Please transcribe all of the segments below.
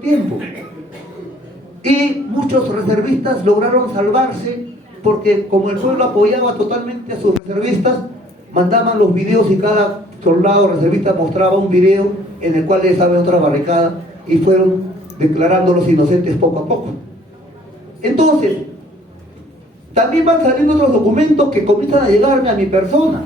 tiempo. Y muchos reservistas lograron salvarse porque como el pueblo apoyaba totalmente a sus reservistas, mandaban los videos y cada soldado reservista mostraba un video en el cual estaba en otra barricada y fueron declarándolos inocentes poco a poco. Entonces, también van saliendo otros documentos que comienzan a llegarme a mi persona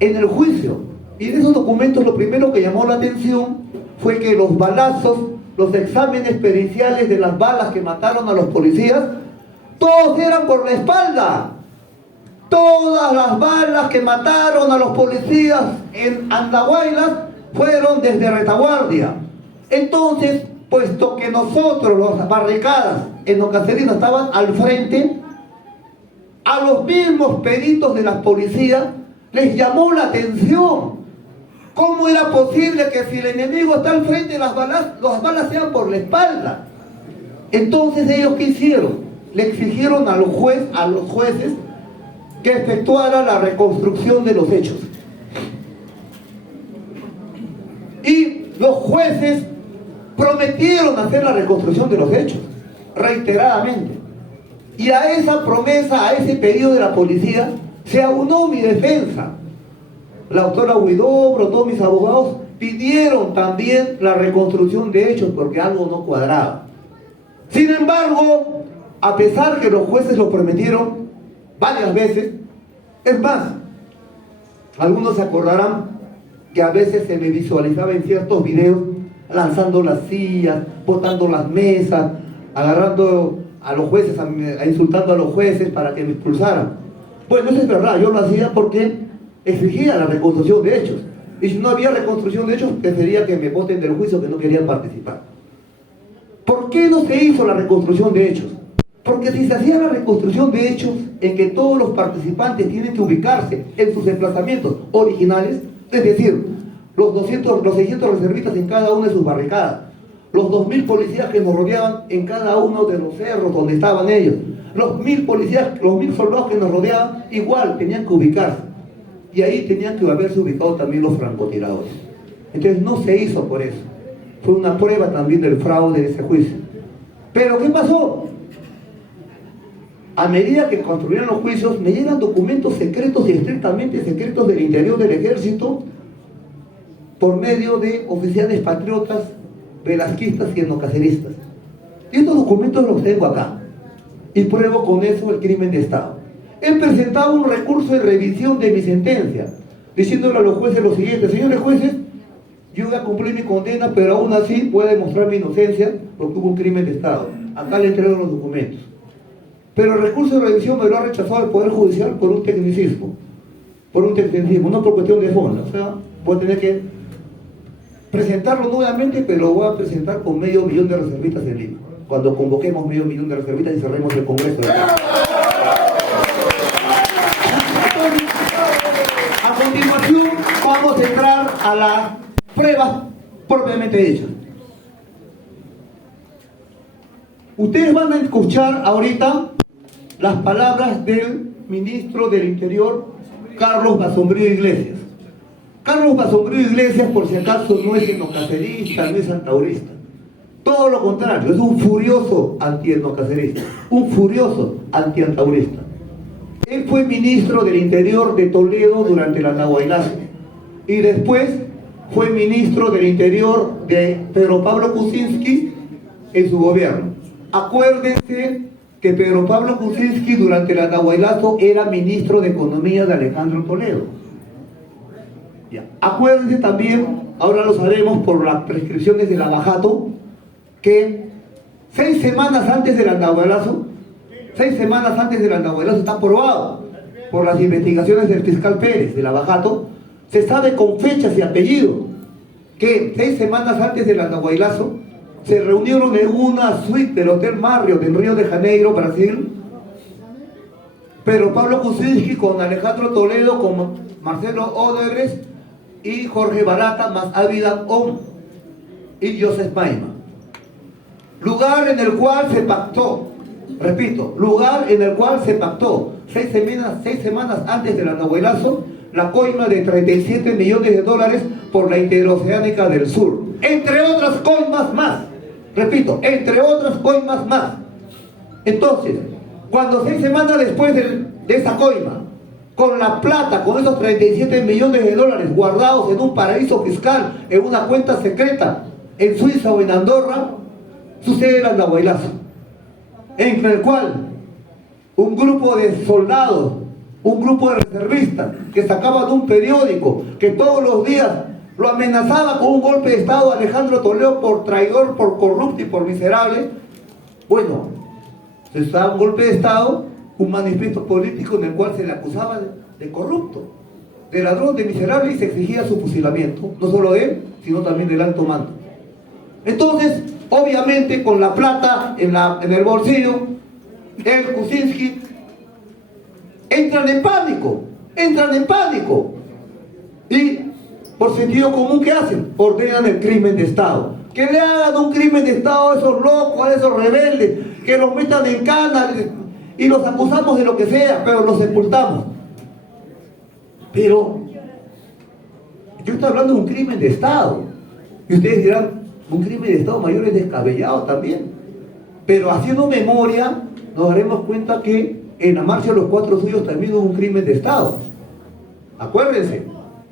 en el juicio. Y de esos documentos lo primero que llamó la atención fue que los balazos, los exámenes periciales de las balas que mataron a los policías, todos eran por la espalda. Todas las balas que mataron a los policías en Andahuaylas fueron desde retaguardia. Entonces, puesto que nosotros, las barricadas en Ocacerina estaban al frente, a los mismos peritos de la policía les llamó la atención. ¿Cómo era posible que si el enemigo está al frente, las balas sean por la espalda? Entonces, ¿ellos qué hicieron? Le exigieron a los jueces que efectuara la reconstrucción de los hechos. Y los jueces prometieron hacer la reconstrucción de los hechos, reiteradamente. Y a esa promesa, a ese pedido de la policía, se aunó mi defensa. La doctora Huidobro, todos mis abogados, pidieron también la reconstrucción de hechos porque algo no cuadraba. Sin embargo, a pesar que los jueces lo prometieron varias veces, es más, algunos se acordarán que a veces se me visualizaba en ciertos videos lanzando las sillas, botando las mesas, agarrando a los jueces, insultando a los jueces para que me expulsaran. Bueno, eso es verdad, yo lo hacía porque exigía la reconstrucción de hechos. Y si no había reconstrucción de hechos, prefería que me voten del juicio, que no querían participar. ¿Por qué no se hizo la reconstrucción de hechos? Porque si se hacía la reconstrucción de hechos en que todos los participantes tienen que ubicarse en sus emplazamientos originales, es decir, los 600 reservistas en cada una de sus barricadas, los 2000 policías que nos rodeaban en cada uno de los cerros donde estaban ellos, los 1000 policías, los 1000 soldados que nos rodeaban, igual tenían que ubicarse. Y ahí tenían que haberse ubicado también los francotiradores. Entonces no se hizo por eso. Fue una prueba también del fraude de ese juicio. Pero ¿qué pasó? A medida que construían los juicios, me llegan documentos secretos y estrictamente secretos del interior del ejército por medio de oficiales patriotas, velasquistas y etnocaceristas. Y estos documentos los tengo acá. Y pruebo con eso el crimen de Estado. He presentado un recurso de revisión de mi sentencia, diciéndole a los jueces lo siguiente: señores jueces, yo voy a cumplir mi condena, pero aún así voy a demostrar mi inocencia porque hubo un crimen de Estado. Acá le entrego los documentos. Pero el recurso de revisión me lo ha rechazado el Poder Judicial por un tecnicismo, no por cuestión de fondo. O sea, voy a tener que presentarlo nuevamente, pero lo voy a presentar con 500.000 de reservistas en Lima, cuando convoquemos 500.000 de reservistas y cerremos el Congreso de acá. A continuación vamos a entrar a las pruebas propiamente dichas. Ustedes van a escuchar ahorita las palabras del ministro del Interior, Carlos Basombrío Iglesias. Carlos Basombrío Iglesias, por si acaso, no es etnocacerista, no es antaurista. Todo lo contrario, es un furioso anti-etnocacerista, un furioso anti-antaurista. Él fue ministro del Interior de Toledo durante el Andahuaylazo y después fue ministro del Interior de Pedro Pablo Kuczynski en su gobierno. Acuérdense que Pedro Pablo Kuczynski durante el Andahuaylazo era ministro de Economía de Alejandro Toledo. Ya. Acuérdense también, ahora lo sabemos por las prescripciones de Lavajato, que 6 semanas antes del Andahuaylazo, está probado por las investigaciones del fiscal Pérez de Lavajato, se sabe con fechas y apellidos que 6 semanas antes del Andahuaylazo se reunieron en una suite del Hotel Marriott en Río de Janeiro, Brasil, Pedro Pablo Kuczynski con Alejandro Toledo, con Marcelo Odebrecht y Jorge Barata, más Ávila Om y Joseph Maima. Lugar en el cual se pactó, repito, lugar en el cual se pactó 6 semanas antes del Andahuaylazo la coima de $37 millones por la Interoceánica del Sur, entre otras coimas más. Repito, entre otras coimas más. Entonces, cuando 6 semanas después de esa coima, con la plata, con esos 37 millones de dólares guardados en un paraíso fiscal, en una cuenta secreta, en Suiza o en Andorra, sucede el andahuaylazo, en el cual un grupo de soldados, un grupo de reservistas que sacaban un periódico que todos los días lo amenazaba con un golpe de Estado a Alejandro Toledo por traidor, por corrupto y por miserable. Bueno, se usaba un golpe de Estado, un manifiesto político en el cual se le acusaba de corrupto, de ladrón, de miserable, y se exigía su fusilamiento, no solo de él, sino también del alto mando. Entonces, obviamente, con la plata en el bolsillo, el Kuczynski entran en pánico, y por sentido común, ¿qué hacen? Ordenan el crimen de Estado. Que le hagan un crimen de Estado a esos locos, a esos rebeldes, que los metan en cana y los acusamos de lo que sea, pero los sepultamos. Pero yo estoy hablando de un crimen de Estado, y ustedes dirán, un crimen de Estado mayor es descabellado también. Pero haciendo memoria, nos daremos cuenta que en la marcha de los 4 suyos también hubo un crimen de Estado. Acuérdense,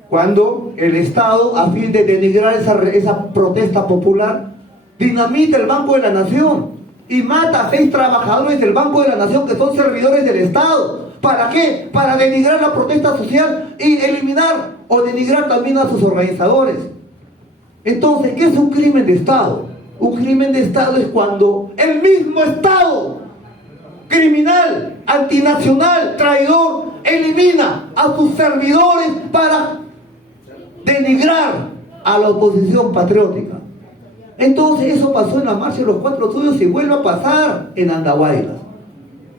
cuando el Estado, a fin de denigrar esa protesta popular, dinamita el Banco de la Nación y mata a 6 trabajadores del Banco de la Nación que son servidores del Estado. ¿Para qué? Para denigrar la protesta social y eliminar o denigrar también a sus organizadores. Entonces, ¿qué es un crimen de Estado? Un crimen de Estado es cuando el mismo Estado criminal, antinacional, traidor, elimina a sus servidores para denigrar a la oposición patriótica. Entonces eso pasó en la marcha de los 4 suyos y vuelve a pasar en Andahuaylas.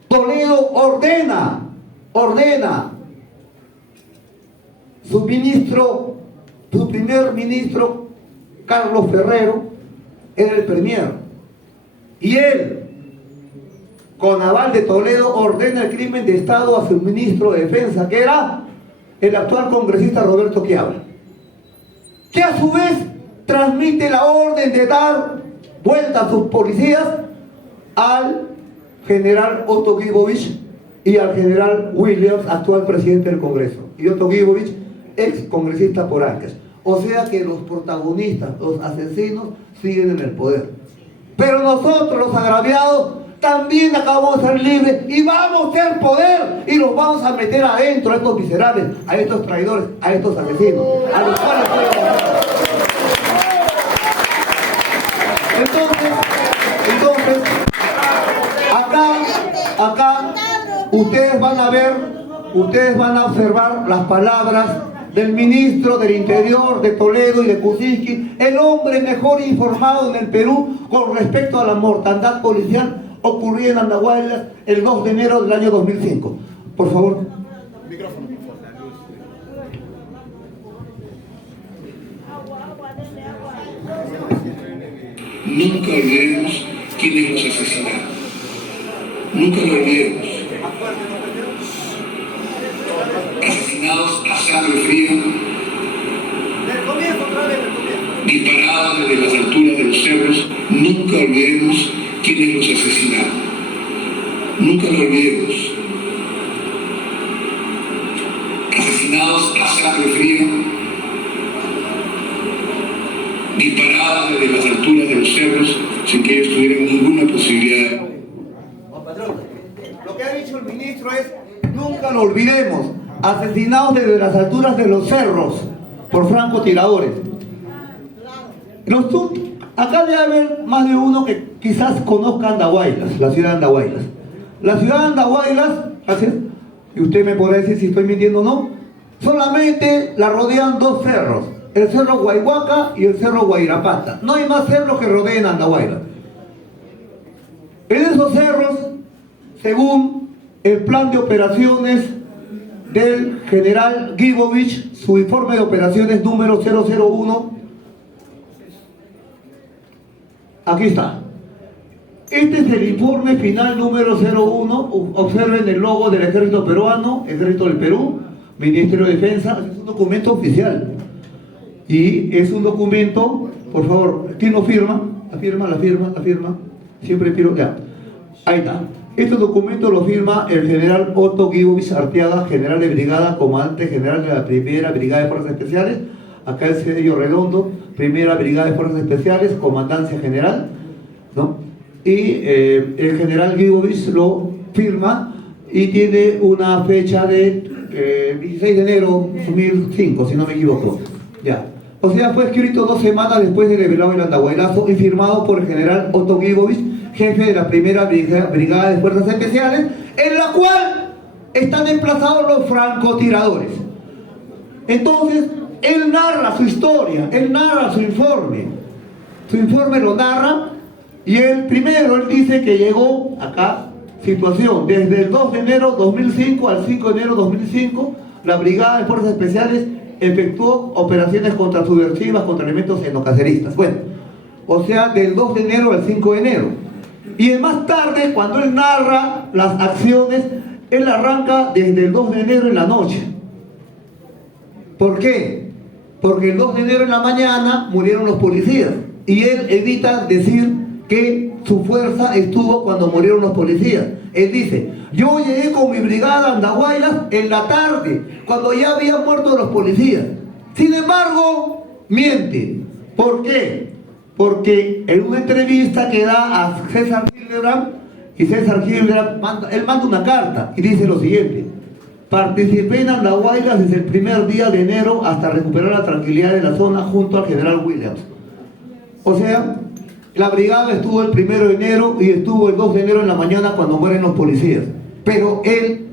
Toledo ordena su primer ministro, Carlos Ferrero, era el premier, y él, con aval de Toledo, ordena el crimen de Estado a su ministro de Defensa, que era el actual congresista Roberto Quiabra, que a su vez transmite la orden de dar vuelta a sus policías al general Otto Guibovich y al general Williams, actual presidente del Congreso, y Otto Guibovich, ex congresista por Ancash. O sea que los protagonistas, los asesinos, siguen en el poder. Pero nosotros, los agraviados, también acabamos de ser libres y vamos a ser poder, y los vamos a meter adentro a estos miserables, a estos traidores, a estos asesinos, a los cuales entonces acá ustedes van a observar las palabras del ministro del Interior de Toledo y de Kuczynski, el hombre mejor informado en el Perú con respecto a la mortandad policial ocurrida en Andahuaylas el 2 de enero del año 2005. Por favor. Micrófono. Nunca olvidemos quiénes los asesinaron. Nunca lo olvidemos. Asesinados a sangre fría, disparados desde las alturas de los cerros. Nunca olvidemos quiénes los asesinaron. Nunca lo olvidemos. Asesinados a sangre fría, disparados desde las alturas de los cerros sin que ellos tuvieran ninguna posibilidad. Lo que ha dicho el ministro es: nunca lo olvidemos, asesinados desde las alturas de los cerros por francotiradores. Acá debe haber más de uno que quizás conozca Andahuaylas, la ciudad de Andahuaylas. La ciudad de Andahuaylas, y usted me podrá decir si estoy mintiendo o no, solamente la rodean 2 cerros, el cerro Guayhuaca y el cerro Guairapata. No hay más cerros que rodeen Andahuaylas. En esos cerros, según el plan de operaciones del general Guibovich, su informe de operaciones número 001, aquí está. Este es el informe final número 01. Observen el logo del Ejército Peruano, Ejército del Perú, Ministerio de Defensa. Es un documento oficial. Y es un documento, por favor, ¿quién lo firma? la firma. Siempre quiero, ya. Ahí está. Este documento lo firma el general Otto Guibovich Arteaga, general de brigada, comandante general de la Primera Brigada de Fuerzas Especiales. Acá el sello redondo, Primera Brigada de Fuerzas Especiales, comandancia general, ¿no? Y el general Guibovich lo firma y tiene una fecha de 16 de enero de 2005, si no me equivoco. Ya. O sea, fue escrito 2 semanas después del revelado del Andahuaylazo y firmado por el general Otto Guibovich, jefe de la Primera Brigada de Fuerzas Especiales, en la cual están emplazados los francotiradores. Entonces, él narra su historia, él narra su informe. Su informe lo narra y él dice que llegó acá, situación, desde el 2 de enero 2005 al 5 de enero 2005, la Brigada de Fuerzas Especiales efectuó operaciones contrasubversivas contra elementos etnocaceristas. Bueno, o sea, del 2 de enero al 5 de enero. Y más tarde, cuando él narra las acciones, él arranca desde el 2 de enero en la noche. ¿Por qué? Porque el 2 de enero en la mañana murieron los policías. Y él evita decir que su fuerza estuvo cuando murieron los policías. Él dice, yo llegué con mi brigada Andahuaylas en la tarde, cuando ya habían muerto los policías. Sin embargo, miente. ¿Por qué? Porque en una entrevista que da a César Hildebrand, y César Hildebrand manda una carta y dice lo siguiente: participé en Andahuaylas desde el primer día de enero hasta recuperar la tranquilidad de la zona junto al general Williams. O sea, la brigada estuvo el 1 de enero y estuvo el 2 de enero en la mañana cuando mueren los policías. Pero él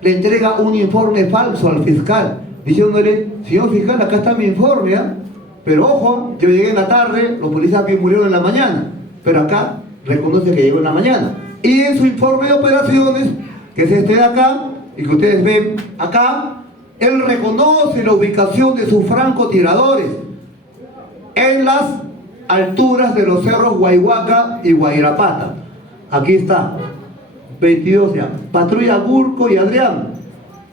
le entrega un informe falso al fiscal, diciéndole, señor fiscal, acá está mi informe, ¿eh? Pero ojo, yo llegué en la tarde, los policías murieron en la mañana. Pero acá reconoce que llegó en la mañana. Y en su informe de operaciones, que es este de acá, y que ustedes ven acá, él reconoce la ubicación de sus francotiradores en las alturas de los cerros Guayhuaca y Guairapata. Aquí está, 22 ya. Patrulla Burco y Adrián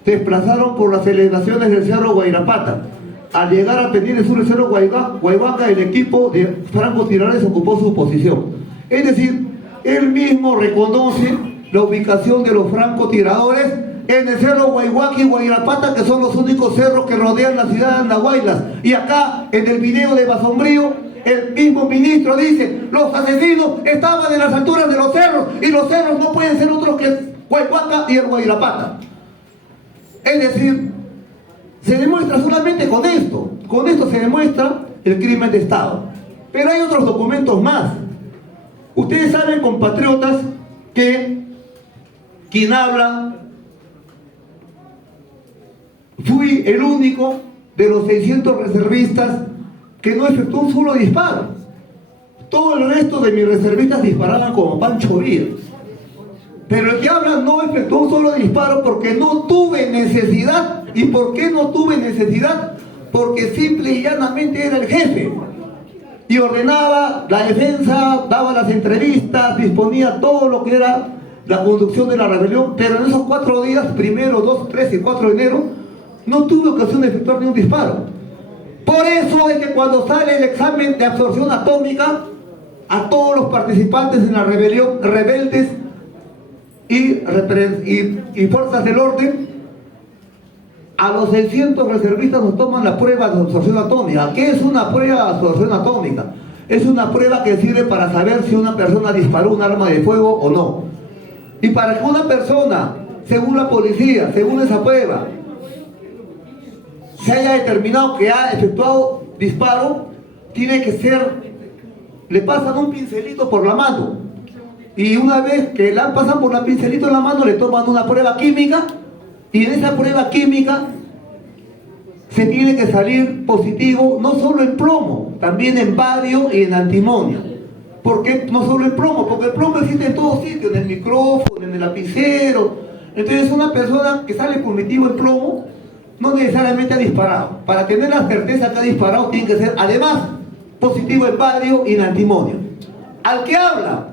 se desplazaron por las elevaciones del cerro Guairapata. Al llegar a Pendiente Sur del cerro Guayhuaca, el equipo de francotiradores ocupó su posición. Es decir, él mismo reconoce la ubicación de los francotiradores en el cerro Guayhuaca y Guairapata, que son los únicos cerros que rodean la ciudad de Andahuaylas. Y acá, en el video de Basombrío, el mismo ministro dice, los asesinos estaban en las alturas de los cerros, y los cerros no pueden ser otros que el Guayhuaca y el Guairapata. Es decir, se demuestra solamente con esto se demuestra el crimen de Estado. Pero hay otros documentos más. Ustedes saben, compatriotas, que quien habla, fui el único de los 600 reservistas que no efectuó un solo disparo. Todo el resto de mis reservistas disparaban como Pancho Villa. Pero el que habla no efectuó un solo disparo porque no tuve necesidad. ¿Y por qué no tuve necesidad? Porque simple y llanamente era el jefe. Y ordenaba la defensa, daba las entrevistas, disponía todo lo que era la conducción de la rebelión. Pero en esos 4 días, 1, 2, 3 y 4 de enero, no tuve ocasión de efectuar ni un disparo. Por eso es que cuando sale el examen de absorción atómica, a todos los participantes en la rebelión, rebeldes y fuerzas del orden, a los 600 reservistas nos toman la prueba de absorción atómica. ¿Qué es una prueba de absorción atómica? Es una prueba que sirve para saber si una persona disparó un arma de fuego o no. Y para que una persona, según la policía, según esa prueba, se haya determinado que ha efectuado disparo, tiene que ser, le pasan un pincelito por la mano. Y una vez que la pasan por la pincelito en la mano, le toman una prueba química. Y en esa prueba química se tiene que salir positivo no solo en plomo, también en bario y en antimonio. ¿Por qué no solo en plomo? Porque el plomo existe en todos sitios, en el micrófono, en el lapicero. Entonces una persona que sale positivo en plomo no necesariamente ha disparado. Para tener la certeza que ha disparado tiene que ser además positivo en bario y en antimonio. Al que habla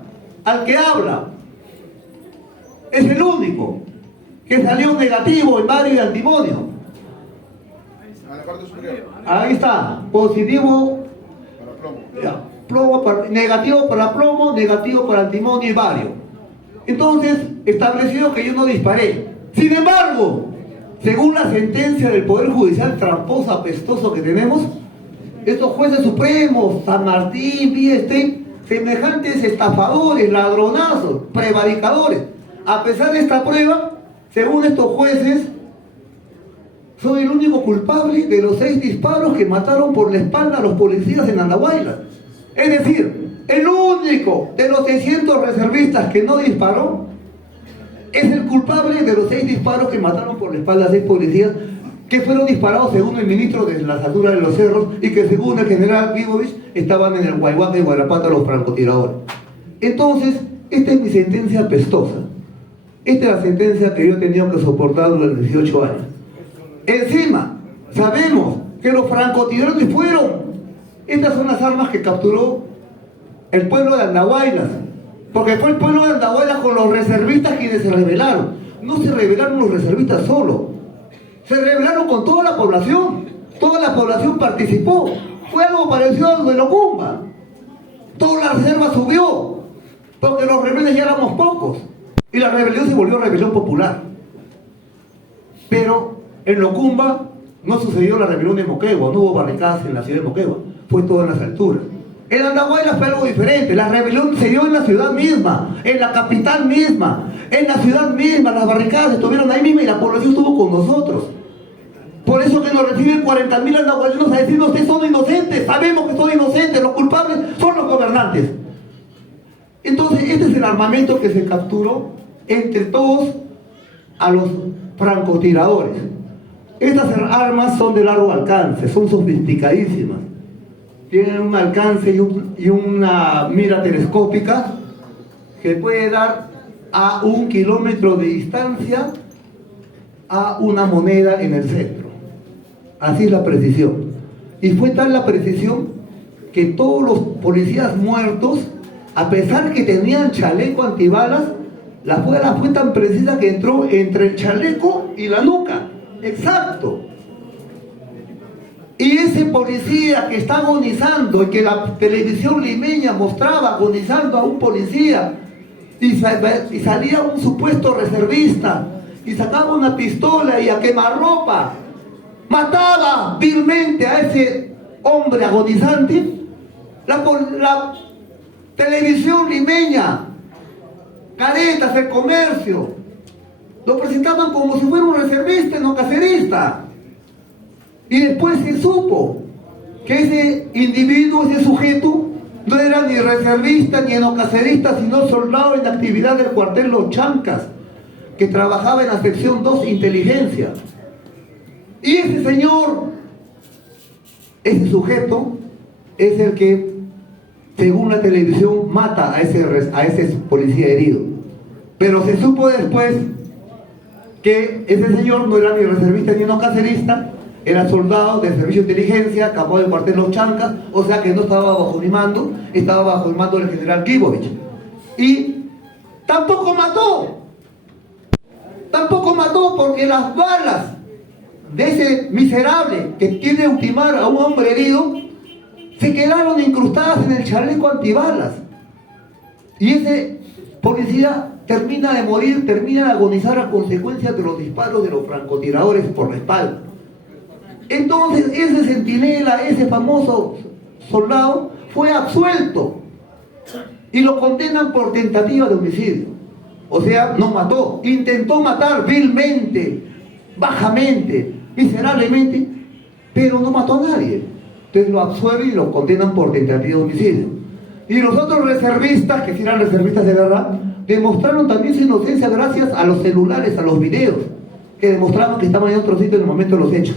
es el único que salió negativo en bario y antimonio. Ahí está, positivo. negativo para plomo, negativo para antimonio y bario. Entonces, establecido que yo no disparé. Sin embargo, según la sentencia del Poder Judicial tramposo, apestoso que tenemos, estos jueces supremos, San Martín, Vieste, semejantes estafadores, ladronazos, prevaricadores, a pesar de esta prueba, según estos jueces, soy el único culpable de los 6 disparos que mataron por la espalda a los policías en Andahuaylas. Es decir, el único de los 600 reservistas que no disparó es el culpable de los 6 disparos que mataron por la espalda a 6 policías que fueron disparados según el ministro de las alturas de los cerros y que según el general Guibovich estaban en el Guayguaca y Guarapata los francotiradores. Entonces, esta es mi sentencia apestosa. Esta es la sentencia que yo he tenido que soportar durante 18 años. Encima, sabemos que los francotiradores fueron. Estas son las armas que capturó el pueblo de Andahuaylas. Porque fue el pueblo de Andahuaylas con los reservistas quienes se rebelaron. No se rebelaron los reservistas solos. Se rebelaron con toda la población. Toda la población participó. Fue algo parecido a lo de Locumba. Toda la reserva subió. Porque los rebeldes ya éramos pocos. Y la rebelión se volvió rebelión popular. Pero en Locumba no sucedió la rebelión de Moquegua. No hubo barricadas en la ciudad de Moquegua. Fue todo en las alturas. En Andahuaylas fue algo diferente. La rebelión se dio en la ciudad misma, en la capital misma, en la ciudad misma. Las barricadas estuvieron ahí misma y la población estuvo con nosotros. Por eso que nos reciben 40.000 andahuayleños a decirnos: ustedes son inocentes, sabemos que son inocentes, los culpables son los gobernantes. Entonces, este es el armamento que se capturó entre todos a los francotiradores. Estas armas son de largo alcance, son sofisticadísimas. Tienen un alcance y una mira telescópica que puede dar a 1 kilómetro de distancia a una moneda en el centro. Así es la precisión. Y fue tal la precisión que todos los policías muertos, a pesar que tenían chaleco antibalas, la bala fue tan precisa que entró entre el chaleco y la nuca. Exacto. Y ese policía que está agonizando y que la televisión limeña mostraba agonizando a un policía y salía un supuesto reservista y sacaba una pistola y a quemarropa mataba vilmente a ese hombre agonizante, la televisión limeña, Caretas, El Comercio, lo presentaban como si fuera un reservista y no cacerista. Y después se supo que ese individuo, ese sujeto, no era ni reservista ni enocacerista, sino soldado en actividad del cuartel Los Chancas, que trabajaba en la sección 2 Inteligencia. Y ese señor, ese sujeto, es el que, según la televisión, mata a ese policía herido. Pero se supo después que ese señor no era ni reservista ni enocacerista, era soldado del servicio de inteligencia, capaz del cuartel Los Chancas, o sea que no estaba bajo mi mando, estaba bajo el mando del general Guibovich. Y tampoco mató porque las balas de ese miserable que quiere ultimar a un hombre herido se quedaron incrustadas en el chaleco antibalas. Y ese policía termina de morir, termina de agonizar a consecuencia de los disparos de los francotiradores por la espalda. Entonces ese centinela, ese famoso soldado, fue absuelto y lo condenan por tentativa de homicidio. O sea, no mató, intentó matar vilmente, bajamente, miserablemente, pero no mató a nadie. Entonces lo absuelven y lo condenan por tentativa de homicidio. Y los otros reservistas, que sí eran reservistas de verdad, demostraron también su inocencia gracias a los celulares, a los videos, que demostraban que estaban en otro sitio en el momento de los hechos.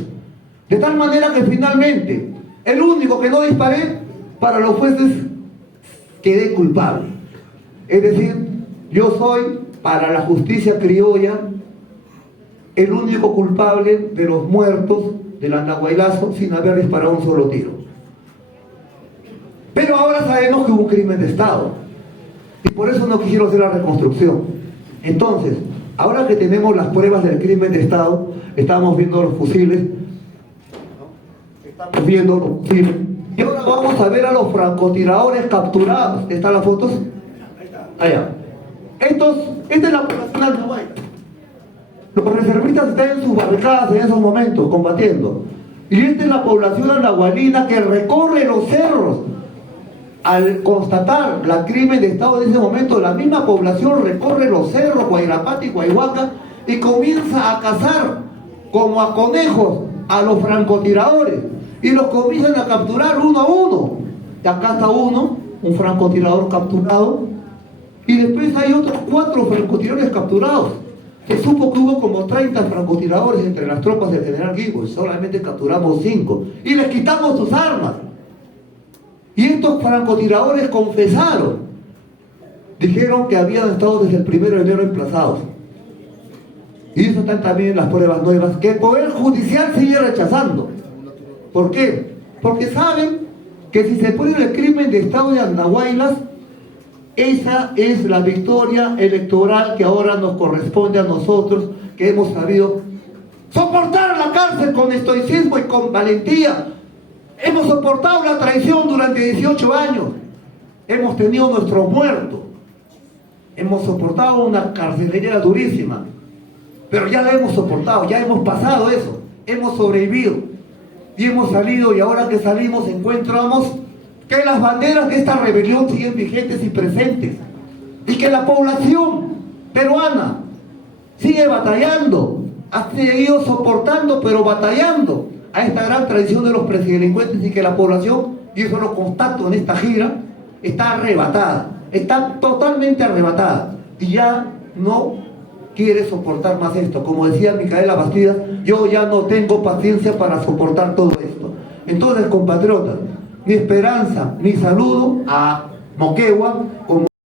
De tal manera que finalmente, el único que no disparé, para los jueces quedé culpable. Es decir, yo soy, para la justicia criolla, el único culpable de los muertos del Andahuaylazo sin haber disparado un solo tiro. Pero ahora sabemos que hubo un crimen de Estado y por eso no quisieron hacer la reconstrucción. Entonces, ahora que tenemos las pruebas del crimen de Estado, estamos viendo los fusiles, Y ahora vamos a ver a los francotiradores capturados. ¿Están las fotos? Allá. Esta es la población Andahuaylas. Los reservistas están en sus barricadas en esos momentos, combatiendo. Y esta es la población andahualina que recorre los cerros. Al constatar la crimen de Estado en ese momento, la misma población recorre los cerros, Guayrapata y Guayhuaca, y comienza a cazar como a conejos a los francotiradores. Y los comienzan a capturar uno a uno. Y acá está uno, un francotirador capturado. Y después hay otros 4 francotiradores capturados. Se supo que hubo como 30 francotiradores entre las tropas del general Guigo. Solamente capturamos 5. Y les quitamos sus armas. Y estos francotiradores confesaron. Dijeron que habían estado desde el 1 de enero emplazados. Y eso están también en las pruebas nuevas que el Poder Judicial sigue rechazando. ¿Por qué? Porque saben que si se pone el crimen de Estado de Andahuaylas, esa es la victoria electoral que ahora nos corresponde a nosotros, que hemos sabido soportar la cárcel con estoicismo y con valentía. Hemos soportado la traición durante 18 años. Hemos tenido nuestros muertos. Hemos soportado una carcelería durísima. Pero ya la hemos soportado, ya hemos pasado eso. Hemos sobrevivido. Y hemos salido, y ahora que salimos encontramos que las banderas de esta rebelión siguen vigentes y presentes. Y que la población peruana sigue batallando. Ha seguido soportando, pero batallando a esta gran traición de los presidelincuentes, y que la población, y eso lo constato en esta gira, está arrebatada, está totalmente arrebatada y ya no quiere soportar más esto. Como decía Micaela Bastidas, yo ya no tengo paciencia para soportar todo esto. Entonces, compatriotas, mi esperanza, mi saludo a Moquegua, como